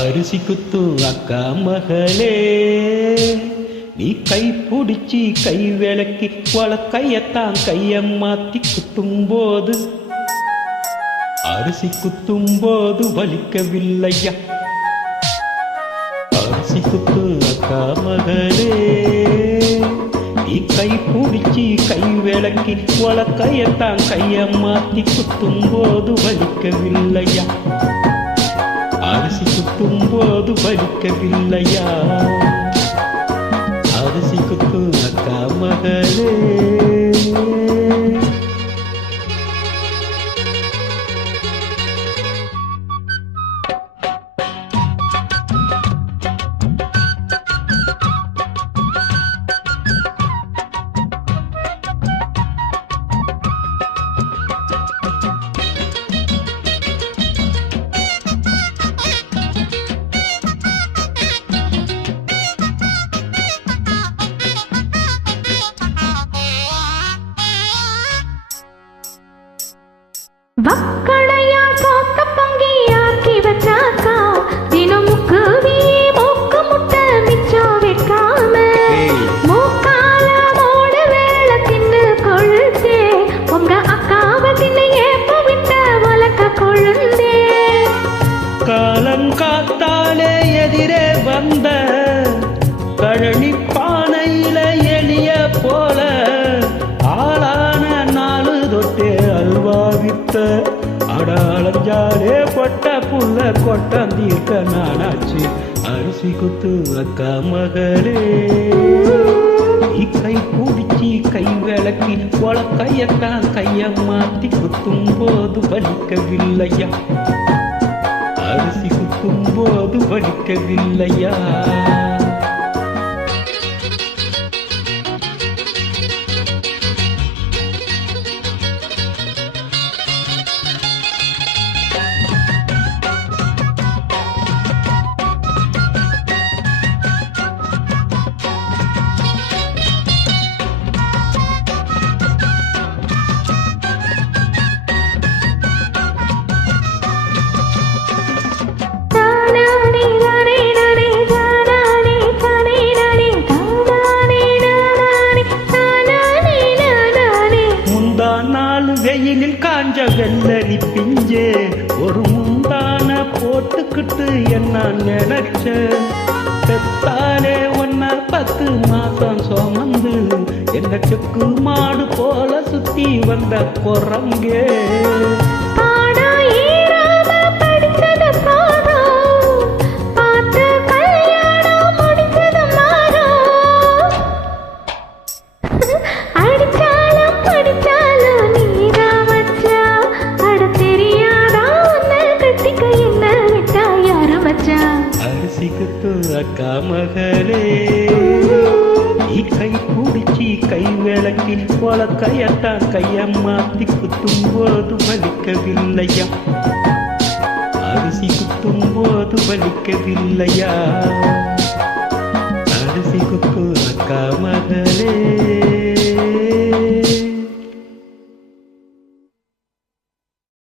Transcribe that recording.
அரிசி குத்தும் அக்கா மகளே, நீ கை பிடிச்சி கை விளக்கி கையத்தான் கைய மாத்தி குத்தும் போது, அரிசி குத்தும் போது வலிக்கவில்லையா? அரிசி குத்தும் அக்கா மகளே, நீ கை பிடிச்சி கை விளக்கி கையத்தான் கைய மாத்தி குத்தும் போது வலிக்கவில்லையா? அரிசி குத்தும் போது வலிக்கவில்லையா? அரிசி குத்தும் அக்கா மகளே. வக்களையா சோத்த பங்கியாக்கி வச்சாக்கா, தினமுக்கு மூக்க முட்டை மிச்சம் வைக்காம, மூக்கால மூடு வேளை தின்னு கொழுந்தே, உங்க அக்காவை தின்னு ஏப்ப விட்ட வளர்க்க கொழுந்தே. காலம் காத்தாலே எதிரே வந்த கழனி பானையில எளிய போல, ஆளான நாலு தொட்டே அல்வா வித்த அடாளஞ்சாலே கொட்ட புள்ள கொட்டந்தீர்க்க நானாச்சு. அரிசி குத்து அக்கா மகளே, நீ கை பிடிச்சி கை விளக்கி கையத்தான் கைய மாத்தி குத்தும் போது வலிக்கவில்லையா? அரிசி குத்தும் போது வலிக்கவில்லையா? வெயிலில் காஞ்ச வெள்ளரி பிஞ்சே ஒரு முந்தான போட்டுக்கிட்டு என்ன நினைச்ச, பெத்தாலே ஒன்ன 10 மாசம் சுமந்து என்ன செக்கு மாடு போல சுத்தி வந்த குரங்கே. அரிசி குத்து அக்கா மகளே, நீ கை பிடிச்சி கை விளக்கி கையத்தான் கைய மாத்தி குத்தும் போது வலிக்கவில்லையா? அரிசி குத்தும் போது வலிக்கவில்லையா?